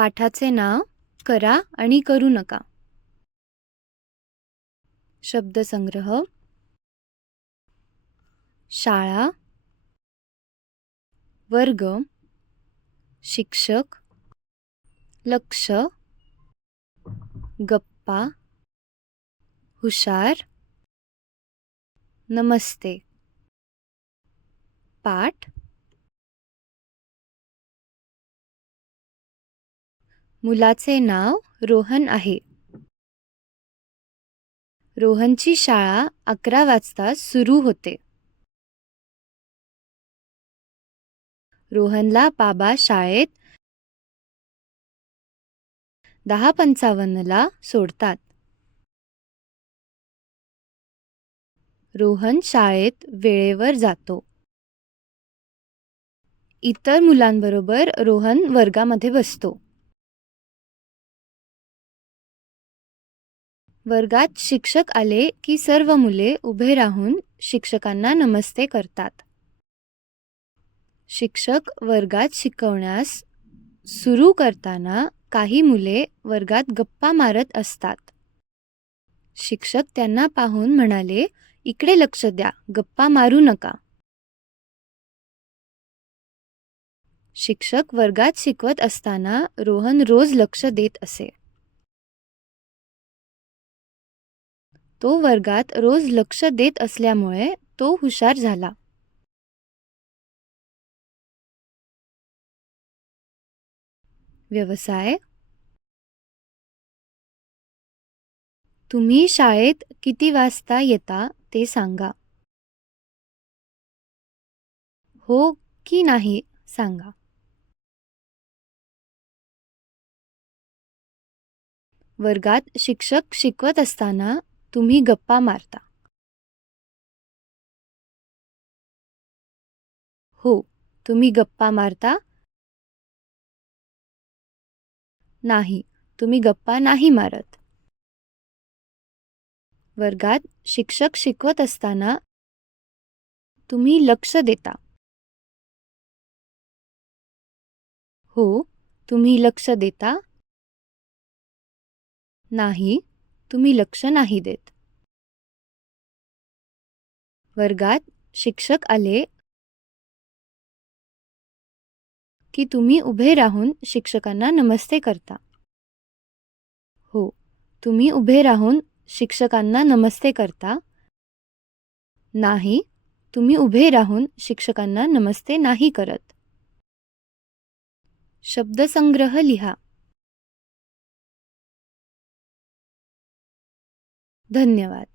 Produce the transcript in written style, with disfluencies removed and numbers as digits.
पाठाचे नाव करा आणि करू नका. शब्दसंग्रह शाळा, वर्ग, शिक्षक, लक्ष, गप्पा, हुशार, नमस्ते. पाठ मुलाचे नाव रोहन आहे. रोहनची शाळा 11 वाजता सुरू होते. रोहनला बाबा शाळेत 10:55 सोडतात. रोहन शाळेत वेळेवर जातो. इतर मुलांबरोबर रोहन वर्गामध्ये बसतो. वर्गात शिक्षक आले की सर्व मुले उभे राहून शिक्षकांना नमस्ते करतात. शिक्षक वर्गात शिकवण्यास सुरू करताना काही मुले वर्गात गप्पा मारत असतात. शिक्षक त्यांना पाहून म्हणाले, "इकडे लक्ष द्या, गप्पा मारू नका." शिक्षक वर्गात शिकवत असताना रोहन रोज लक्ष देत असे. तो वर्गात रोज लक्ष देत असल्यामुळे तो हुशार झाला. व्यवसाय तुम्ही शाळेत किती वाजता येता ते सांगा. हो की नाही सांगा. वर्गात शिक्षक शिकवत असताना तुम्ही गप्पा मारता. हो, तुम्ही गप्पा मारता. नाही, तुम्ही गप्पा नाही मारत. वर्गात शिक्षक शिकवत असताना तुम्ही लक्ष देता. हो, तुम्ही लक्ष देता. नाही, तुम्ही लक्ष नाही देत. वर्गात शिक्षक आले की तुम्ही उभे राहून शिक्षकांना नमस्ते करता. हो, तुम्ही उभे राहून शिक्षकांना नमस्ते करता. नाही, तुम्ही उभे राहून शिक्षकांना नमस्ते नाही करत. शब्दसंग्रह लिहा. धन्यवाद.